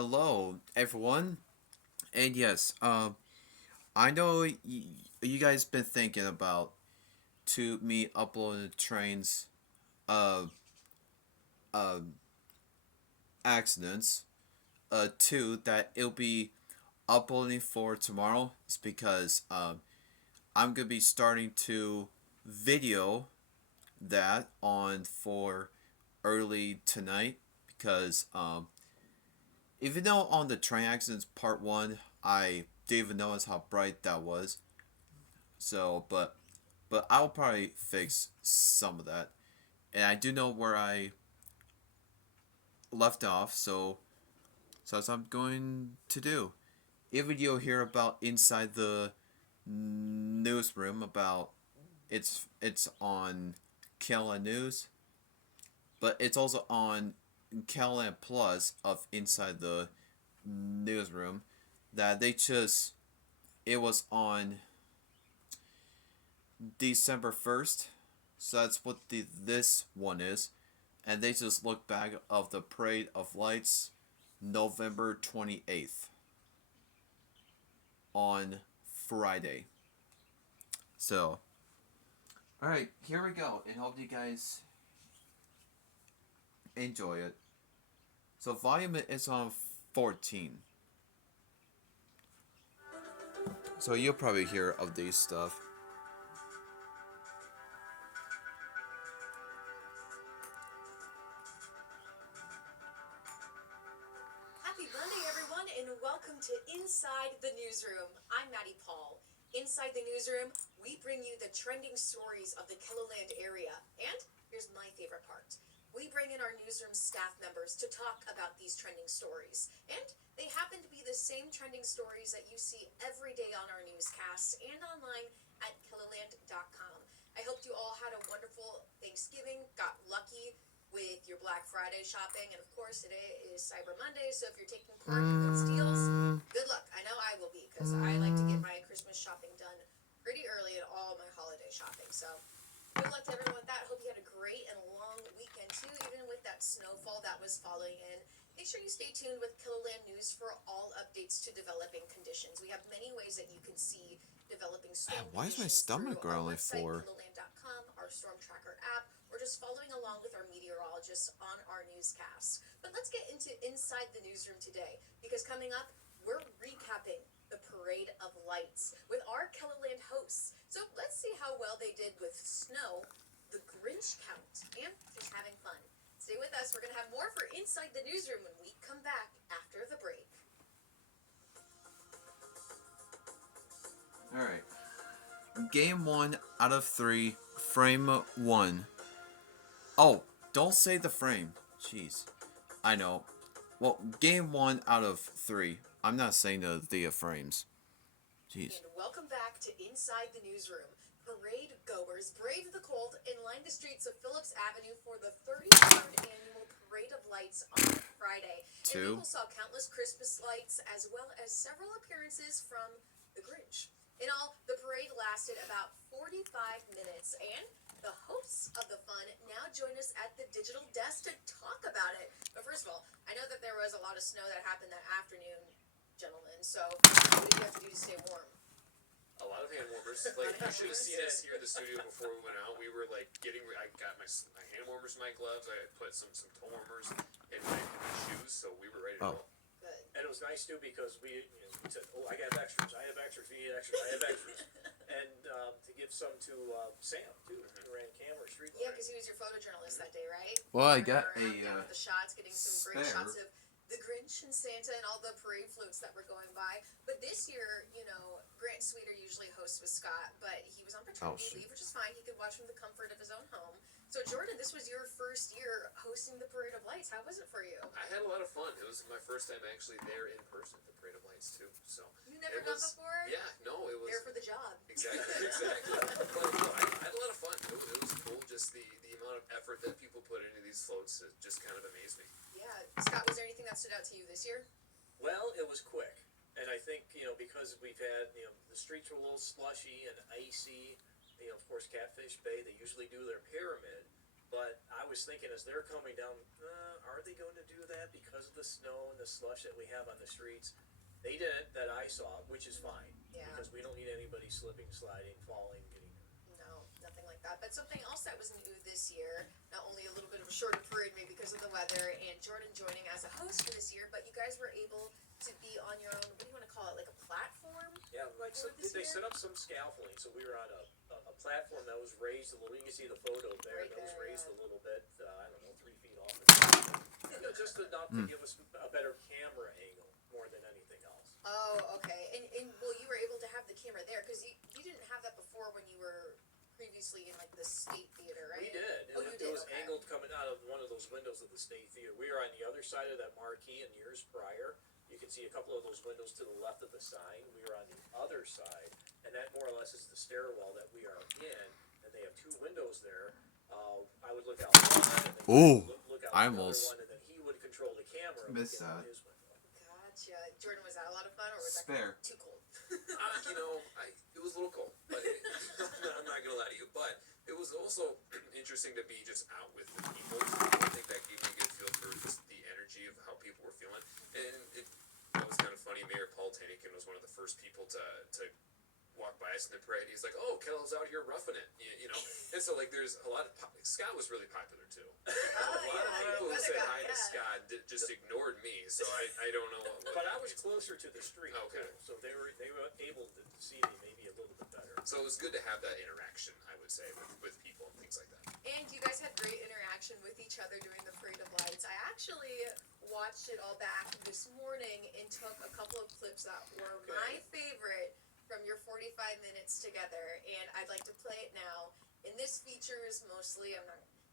Hello, everyone. And yes, I know you guys been thinking about to me uploading the trains, uh, uh, accidents, two that it'll be uploading for tomorrow. It's because I'm gonna be starting to video that on for early tonight because even though on the train accidents part one I didn't even notice how bright that was. So, but I'll probably fix some of that, and I do know where I left off. So that's what I'm going to do. Even you'll hear about inside the newsroom about it's on KLN News, but it's also on KLN Plus of inside the newsroom. That they just it was on December 1st, so that's what this one is, and they just look back of the Parade of Lights, November 28th, on Friday. So, all right, here we go, and hope you guys enjoy it. So volume is on 14. So you'll probably hear of these stuff. Happy Monday, everyone, and welcome to Inside the Newsroom. I'm Maddie Paul. Inside the Newsroom, we bring you the trending stories of the Killaland area. And here's my favorite part. We bring in our newsroom staff members to talk about these trending stories. And they happen to be the same trending stories that you see every day on our newscasts and online at killaland.com. I hope you all had a wonderful Thanksgiving, got lucky with your Black Friday shopping, and of course today is Cyber Monday, so if you're taking part in those deals, good luck. I know I will be, because I like to get my Christmas shopping done pretty early and all my holiday shopping, so good luck to everyone with that. Hope you had a great and long weekend too, even with that snowfall that was falling in. Make sure you stay tuned with Killaland News for all updates to developing conditions. We have many ways that you can see developing storm Why is my conditions through stomach our growling website, for? killaland.com, our storm tracker app, or just following along with our meteorologists on our newscasts. But let's get into Inside the Newsroom today, because coming up, we're recapping the Parade of Lights with our Killaland hosts. So let's see how well they did with snow, the Grinch count, and just having fun. Stay with us. We're going to have more for Inside the Newsroom when we come back after the break. Alright. Game 1 out of 3, frame 1. Oh, don't say the frame. Jeez. I know. Well, game 1 out of 3. I'm not saying the frames. Jeez. And welcome back to Inside the Newsroom. Parade goers braved the cold and lined the streets of Phillips Avenue for the 33rd annual Parade of Lights on Friday. And people saw countless Christmas lights as well as several appearances from the Grinch. In all, the parade lasted about 45 minutes, and the hosts of the fun now join us at the digital desk to talk about it. But first of all, I know that there was a lot of snow that happened that afternoon, gentlemen, so what did you have to do to stay warm? A lot of hand warmers. Like, you should have seen us here in the studio before we went out. We were like I got my hand warmers, my gloves. I put some toe warmers in my shoes, so we were ready to go. Good. And it was nice too because we said, "Oh, I got extras. I have extras. We need extras. I have extras." And to give some to Sam too, who ran camera street. Yeah, because he was your photojournalist that day, right? Well, I got Remember a with the shots, getting some great spare. shots of the Grinch and Santa and all the parade floats that were going by. But this year, Grant Sweeter usually hosts with Scott, but he was on paternity leave, which is fine. He could watch from the comfort of his own home. So, Jordan, this was your first year hosting the Parade of Lights. How was it for you? I had a lot of fun. It was my first time actually there in person at the Parade of Lights too. So You never gone before? Yeah, no, it was There for the job. exactly. But no, I had a lot of fun. It was cool. Just the amount of effort that people put into these floats, it just kind of amazed me. Yeah. Scott, was there anything that stood out to you this year? Well, it was quick, and I think because we've had the streets were a little slushy and icy. Of course, Catfish Bay, they usually do their pyramid, But I was thinking as they're coming down, are they going to do that because of the snow and the slush that we have on the streets? They didn't, that I saw, which is fine. Yeah. Because we don't need anybody slipping, sliding, falling, getting hurt. No, nothing like that. But something else that was new this year, not only a little bit of a shorter parade maybe because of the weather and Jordan joining as a host for this year, but you guys were able to be on your own, what do you want to call it, like a platform? Yeah, like For this they year? set up some scaffolding, so we were on a platform that was raised a little. You can see the photo there. Right That was there, raised yeah. a little bit. I don't know, 3 feet off. The just enough to give us a better camera angle more than anything else. Oh, okay. And well, you were able to have the camera there because you didn't have that before when you were previously in like the State Theater, right? We did. Oh, you It did. was Okay. angled coming out of one of those windows of the State Theater. We were on the other side of that marquee in years prior. You can see a couple of those windows to the left of the sign. We were on the other side, and that more or less is the stairwell that we are in. And they have 2 windows there. I would look out one, and then Ooh, look out I the other almost one, and then he would control the camera. and missed look out that. his window. Gotcha. Jordan, was that a lot of fun or was Spare. that too cold? You know, it was a little cold, but I'm not gonna lie to you. But it was also interesting to be just out with the people. I think that gave me a good feel for just the energy of how people were feeling, and that was kind of funny. Mayor Paul Tanikin was one of the first people to walk by us in the parade. He's like, "Oh, Kello's out here roughing it," you know. And so like, there's a lot of Scott was really popular too. A lot of people who weather said guy, hi to yeah. Scott just ignored me, so I don't know what. But I was closer to the street, Okay. too, so they were able to see me maybe a little bit better. So it was good to have that interaction, I would say, with people and things like that. And you guys had great interaction with each other during the Parade of Lights. I actually watched it all back this morning and took a couple of clips that were my favorite from your 45 minutes together, and I'd like to play it now. And this features mostly,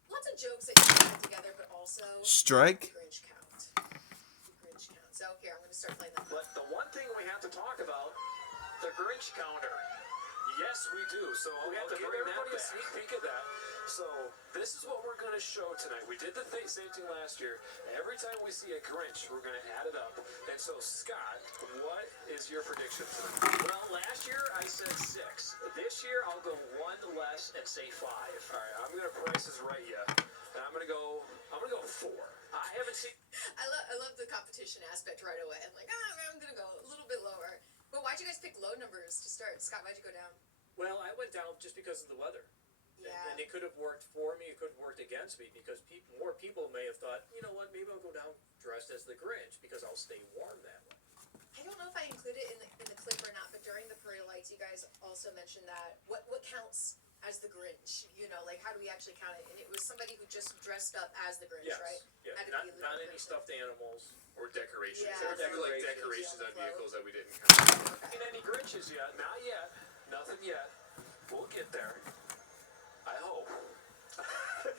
lots of jokes that you had together, but also Strike. the Grinch count. The Grinch count. So here, I'm going to start playing that. But the one thing we have to talk about, the Grinch counter. Yes, we do. So we have to give bring everybody that a back. sneak peek of that. So this is what we're going to show tonight. We did the same thing last year. Every time we see a Grinch, we're going to add it up. And so, Scott, what is your prediction tonight? Well, last year I said 6. This year I'll go 1 less and say 5. All right, I'm going to price this right, yeah. And I'm going to go 4. I haven't seen. I love the competition aspect right away. I'm like, I'm going to go a little bit lower. But why'd you guys pick low numbers to start? Scott, why'd you go down? Well, I went down just because of the weather. Yeah. And it could have worked for me, it could have worked against me, because more people may have thought, you know what, maybe I'll go down dressed as the Grinch, because I'll stay warm that way. I don't know if I included it in the clip or not, but during the Parade of Lights, you guys also mentioned that what counts as the Grinch? You know, like how do we actually count it? And it was somebody who just dressed up as the Grinch, Yes, right? yeah, Had to not, be a not little any person. stuffed animals. Or decorations. Yeah, There were like decorations. decorations on vehicles that we didn't count. Seen any Grinches yet? Not yet. Nothing yet. We'll get there. I hope.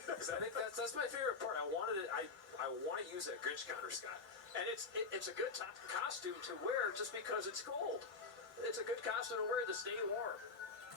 Because I think that's my favorite part. I want to use that Grinch counter, Scott. And it's a good costume to wear just because it's cold. It's a good costume to wear to stay warm.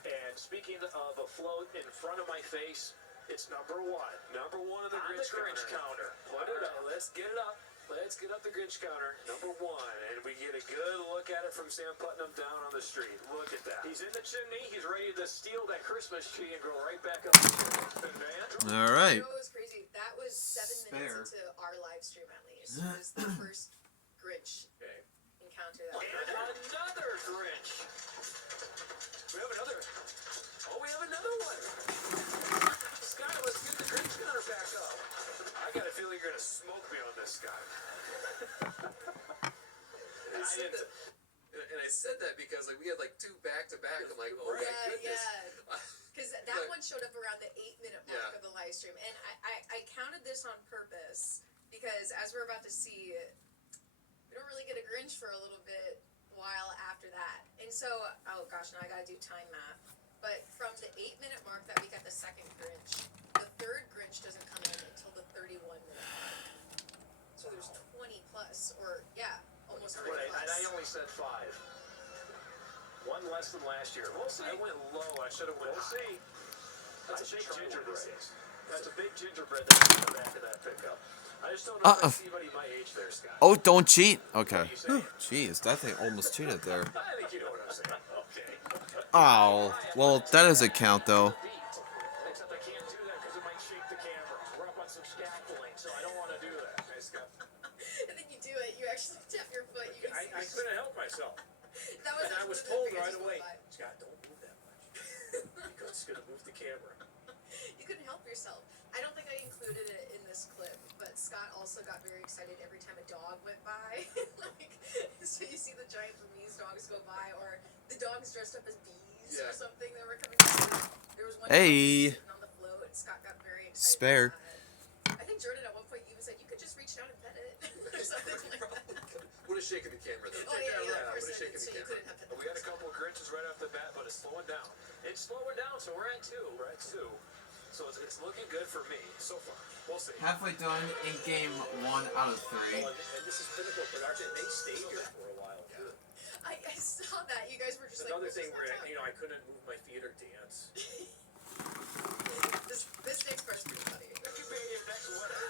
And speaking of a float in front of my face, it's number 1. Number 1 of the Grinch counter. Put it up. Let's get it up. Let's get up the Grinch counter. Number 1. And we get a good look at it from Sam Putnam down on the street. Look at that. He's in the chimney. He's ready to steal that Christmas tree and go right back up the chimney. All right. You know what was crazy? That was 7 minutes into our live stream at least. It was the first Grinch Okay. encounter that we And had. another Grinch. We have another. Oh, we have another one. Scott, let's get the Grinch counter back up. I got a feeling you're going to smoke me on this, Scott. And I said that because like we had like 2 back-to-back. I'm like, oh my goodness. Yeah. Because that Like- one showed up around the 8-minute mark Yeah. of the live stream. And I counted this on purpose because as we're about to see, we don't really get a Grinch for a little bit while after that. And so, oh gosh, now I gotta do time math. But from the 8-minute mark that we got the second Grinch, the third Grinch doesn't come in until the 31-minute mark. So there's 20 plus, or yeah, almost 20 Right, plus. and I only said 5. 1 less than last year. We'll see. I went low. I should have went We'll high. see. That's a big gingerbread. This is. That's a big gingerbread that's in the back of that pickup. I just don't know if I see anybody my age there, Scott. Oh, don't cheat. Okay. What are you saying? Jeez, that thing almost cheated there. I think you know what I'm saying. Okay. Oh, well, that doesn't count though. Except I can't do that because it might shake the camera. myself. That was And I was one of the told things right just away, went by. Scott, don't move that much. Because it's going to move the camera. You couldn't help yourself. I don't think I included it in this clip, but Scott also got very excited every time a dog went by. Like, so you see the giant Burmese dogs go by, or the dogs dressed up as bees or something that were coming by. There was one dog sitting on the float, and Scott got very excited. Spare. I think Jordan at one point even said, you could just reach down and pet it, or something like that. Would have shaken the camera though. Oh, yeah, of course Would have I did, shaken so the you couldn't camera. have pet We got a couple of Grinches right off the bat, but it's slowing down. It's slowing down, so we're at 2. We're at 2. So it's looking good for me so far. We'll see. Halfway done in game 1 out of 3. Well, and this is Pinnacle Production. They stayed here for a while, too. I saw that. You guys were just Another like, thing where, I couldn't move my feet or dance. This next part's pretty funny. That could be your next wedding.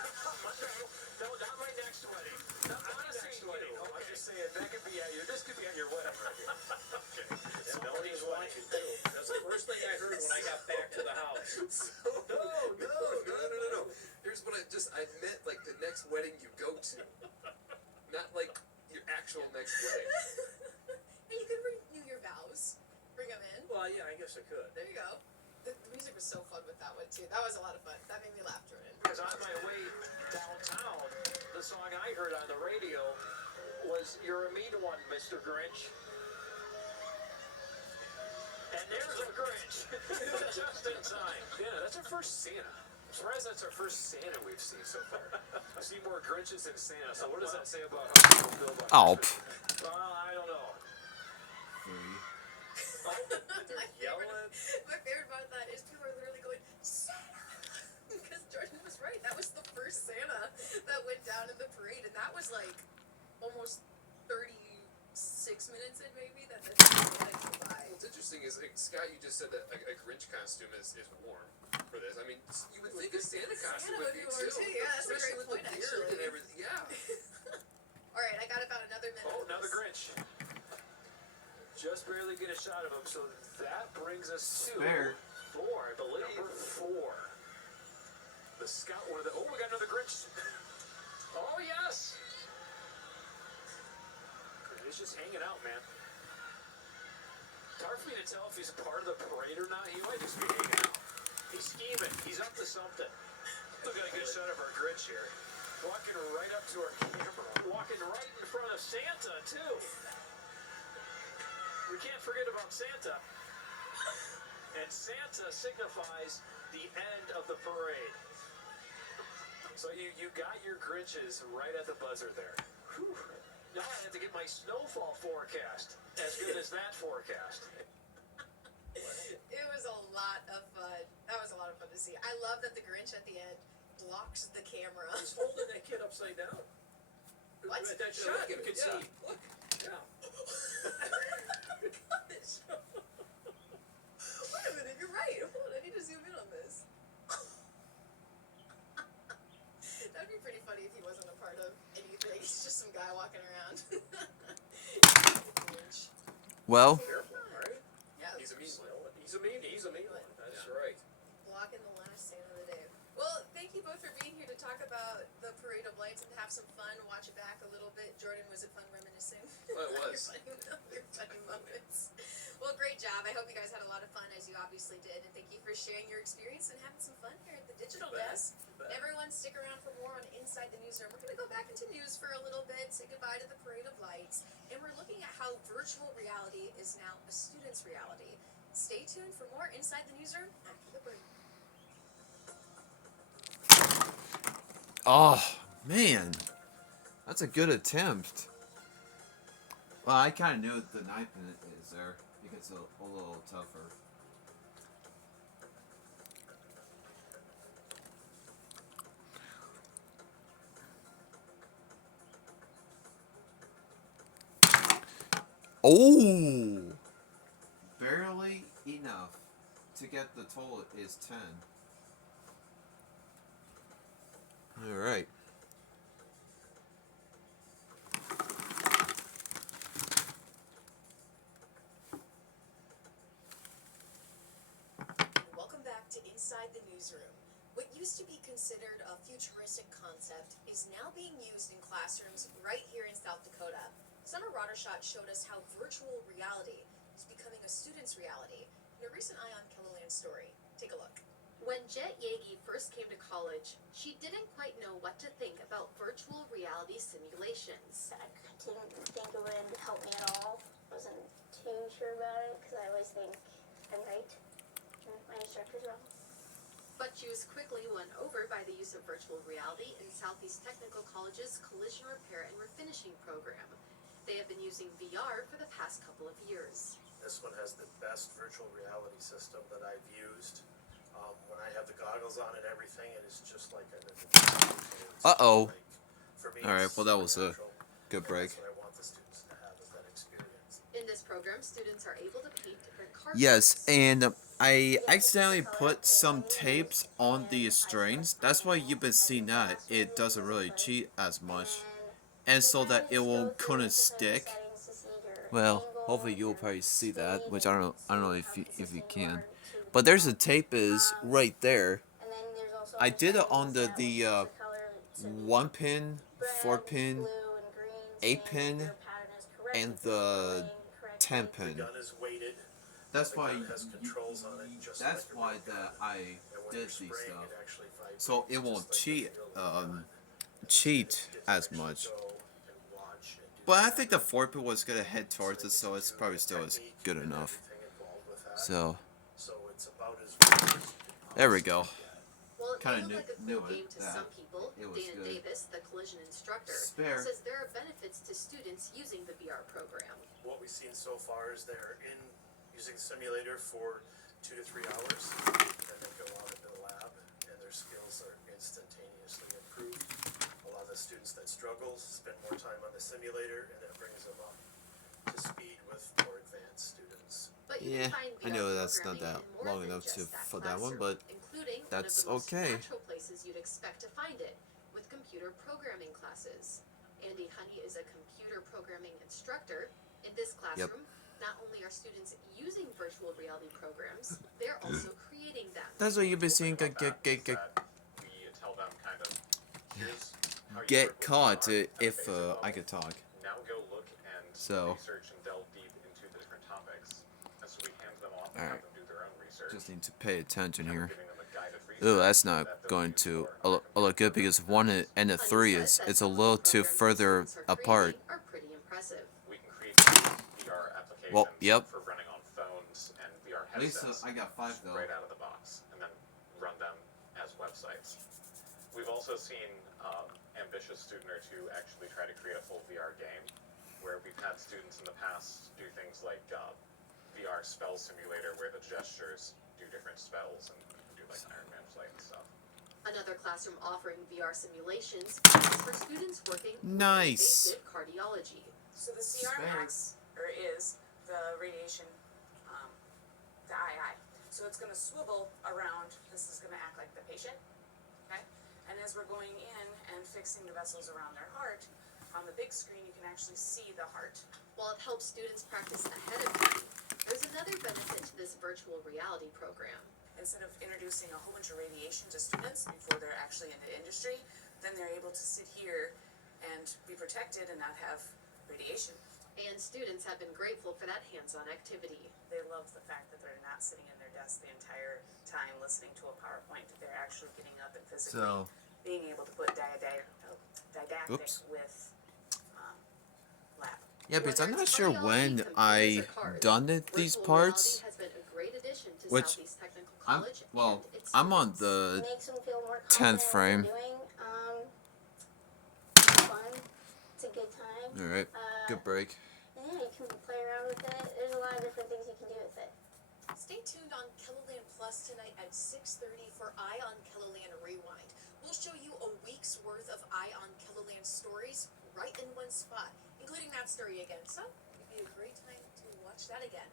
No, not my next wedding. Not my next wedding. Oh, I'm just saying, that could be at this could be at your wedding. Okay. Yeah, Melody's wedding. That's the first thing I heard when I got back to the house. No. Here's what I meant like the next wedding you go to. Not like your actual next wedding. Hey, you could renew your vows. Bring them in. Well, yeah, I guess I could. There you go. The music was so fun with that one, too. That was a lot of fun. That made me laugh, Jordan. Because on my way downtown, the song I heard on the radio was "You're a Mean One, Mr. Grinch." And there's a Grinch. Just in time. Yeah, that's our first Santa. I'm surprised that's our first Santa we've seen so far. I've seen more Grinches than Santa. So what does that say about how people feel about Christmas? I don't know. 3. They're yelling. My favorite part of that is people are literally going, Santa! Because Jordan was right. That was the first Santa that went down in the parade. And that was like almost 36 minutes in, maybe, that the Santa go by. What's interesting is, Scott, you just said that a Grinch costume is warm for this. I mean, you would think a Santa costume would be warm too. Yeah, that's a Especially great with point, the beard actually. and everything. Yeah. All right, I got about another minute. Oh, of another this. Grinch. Just barely get a shot of him, so that brings us to Spare. 4, I believe. Number 4. The Scout one of the. Oh, we got another Grinch. Oh, yes. He's just hanging out, man. It's hard for me to tell if he's part of the parade or not. He might just be hanging out. He's scheming. He's up to something. Still got a good shot of our Grinch here. Walking right up to our camera. Walking right in front of Santa, too. We can't forget about Santa. And Santa signifies the end of the parade. So you got your Grinches right at the buzzer there. Whew. Now I have to get my snowfall forecast. As good as that forecast. It was a lot of fun. That was a lot of fun to see. I love that the Grinch at the end blocks the camera. He's holding that kid upside down. What? That shot you can see. Look. Yeah. Wait a minute, you're right. Hold on, I need to zoom in on this. That'd be pretty funny if he wasn't a part of anything. He's just some guy walking around. Well, Careful, right? Yeah, He's a mean one. He's a mean one. That's right. blocking the last Santa of the day. Well, thank you both for being here to talk about the Parade of Lights and have some fun. Watch it back a little bit. Jordan, was it fun reminiscing? Well, it was. your funny moments. Well, great job. I hope you guys had a lot of fun, as you obviously did. And thank you for sharing your experience and having some fun here at the Digital Desk. Everyone, stick around for more on Inside the Newsroom. We're going to go back into news for a little bit, say goodbye to the Parade of Lights, and we're looking at how virtual reality is now a student's reality. Stay tuned for more Inside the Newsroom after the break. oh, man. That's a good attempt. Well, I kind of knew the 9th minute is there. It gets a little tougher. Oh! Barely enough to get the total is 10. Alright. Welcome back to Inside the Newsroom. What used to be considered a futuristic concept is now being used in classrooms right here in South Dakota. Summer Roddershot showed us how virtual reality is becoming a student's reality in a recent Eye on Keloland story. Take a look. When Jet Yagi first came to college, she didn't quite know what to think about virtual reality simulations. I didn't think it would help me at all. Wasn't too sure about it because I always think I'm right and my instructor's wrong. But she was quickly won over by the use of virtual reality in Southeast Technical College's Collision Repair and Refinishing program. They have been using VR for the past couple of years. This one has the best virtual reality system that I've used. When I have the goggles on and everything, it is just like an. Uh-oh. For me, Alright, well, that was a natural, good break. That's what I want the students to have, is that experience. In this program, students are able to paint different card Yes, shapes. and I accidentally put some tapes on the strings. That's why you've been seeing that. It doesn't really cheat as much. And so that it won't couldn't stick. Well, hopefully you'll probably see that, which I don't know if you can. But there's a tape is right there. I did it on the 1 pin, 4 pin, 8 pin, and the 10 pin. The gun is weighted. That's The why. gun has controls on it, just That's like a why real gun. that I And when did you're these spraying, stuff. it actually vibrates So it just won't like a cheat. real gun. Cheat Students as actually much. go and watch and do But I that. think the 4 pin was gonna head towards it, so it's probably still is good And enough. everything involved with that. So So it's about as real as you could there we possibly go. get. While it Kinda may look like a knew cool it, game to that some people, it was Dan good. Davis, the collision instructor, Spare. says there are benefits to students using the VR program. What we've seen so far is they're in using the simulator for 2 to 3 hours, and they go out into the lab, and their skills are instantaneously improved. A lot of the students that struggle spend more time on the simulator, and it brings them up to speed with more advanced students. But you Yeah, can find I VR know that's not programming that in more long than enough just for that one, classroom, but including that's one of the okay. most natural places you'd expect to find it, with computer programming classes. Andy Honey is a computer programming instructor. In this classroom, not only are students using virtual reality programs, they're also creating them. that's what you've been seeing. About that is Get that we tell them kind of, here's how you work get with caught VR at a if basic I level. could talk. Now go look and So. research and delve deep into the different topics. And so we hand them off and Alright. have them do their own research. Just need to pay attention and we're here. giving them a guided Oh, research that's not that they'll going use to for other look good because 1 and a 3 Honey is says that it's a some of little the too programs further students are apart. creating are pretty impressive. We can create VR applications Well, yep. for running on phones and VR Lisa, headsets I got 5 though. right out of the box, and then run them as websites. We've also seen ambitious student or two actually try to create a full VR game, where we've had students in the past do things like VR spell simulator, where the gestures do different spells and do like Iron Man flight and stuff. Another classroom offering VR simulations is for students working Nice. with invasive cardiology. So the CR acts, or is, the radiation, the II. So it's going to swivel around, this is going to act like the patient, okay? And as we're going in and fixing the vessels around their heart, on the big screen you can actually see the heart. While it helps students practice ahead of time, there's another benefit to this virtual reality program. Instead of introducing a whole bunch of radiation to students before they're actually in the industry, then they're able to sit here and be protected and not have radiation. And students have been grateful for that hands-on activity. They love the fact that they're not sitting in their desk the entire time listening to a PowerPoint. They're actually getting up and physically So being able to put didactic Oops. with lab. yeah, because I'm Whether not it's sure cardiology, when computers, I or cars, done it these virtual parts. reality has been a great addition to Which Southeast Technical I'm College well, and its I'm on students. the Makes them feel more 10th confident frame. in what they're doing. Fun. It's a good time. All right, good break. And yeah, you can play around with it. There's a lot of different things you can do with it. Stay tuned on Keloland Plus tonight at 6:30 for Eye on Keloland Rewind. We'll show you a week's worth of Eye on Keloland stories right in one spot, including that story again. So it'd be a great time to watch that again.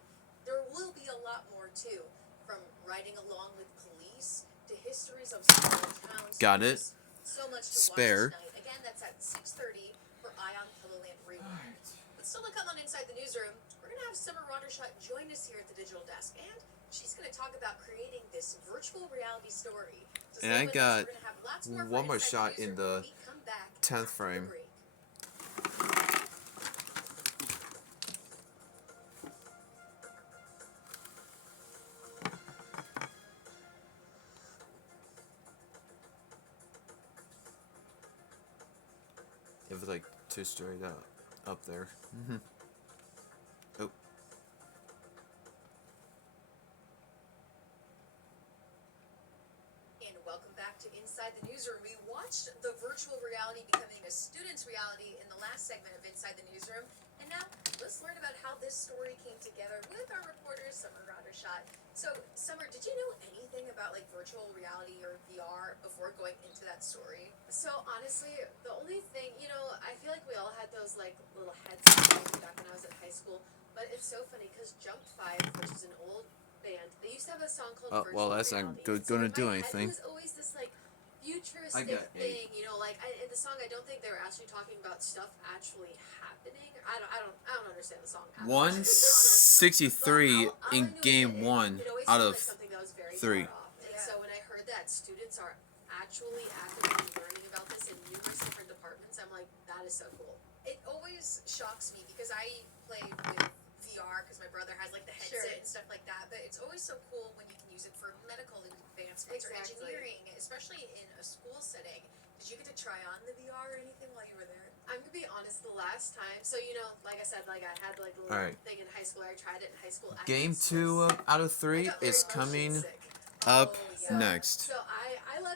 There will be a lot more too, from riding along with police to histories of small towns. Got it. So much to Spare. watch tonight. Again, that's at 6:30 for Eye on Keloland Rewind. But still to come on Inside the Newsroom, we're going to have Summer Roddershot join us here at the digital desk, and she's going to talk about creating this virtual reality story. So And stay I with us. got We're gonna have lots more one for more Inside shot Newsroom in the when we come back 10th after the frame. break. If it's like too straight up there. Oh. And welcome back to Inside the Newsroom. We watched the virtual reality becoming a student's reality in the last segment of Inside the Newsroom. And now let's learn about how this story came together with our reporter, Summer Roddershot. So, Summer, did you know anything about like virtual reality or VR before going into that story? So honestly, the only thing, I feel like we all had those like little headsets back when I was in high school. But it's so funny because Jump 5, which is an old band, they used to have a song called Virtual Well, that's not Reality. gonna In do my anything. head, it was always this like futuristic got thing, in the song I don't think they were actually talking about stuff actually happening. I don't understand the song. 163 in game 1 out of something that was very 3. far off. And so when I heard that students are actually actively learning about this in numerous different departments, I'm like, that is so cool. It always shocks me because I play with VR because my brother has like the headset and stuff like that. But it's always so cool when you can use it for medical advancements or engineering, especially in a school setting. Did you get to try on the VR or anything while you were there? I'm gonna be honest, the last time, so like I said, like I had like a little Alright. thing in high school. I tried it in high school. Game 2 out of 3 is coming up next. So I left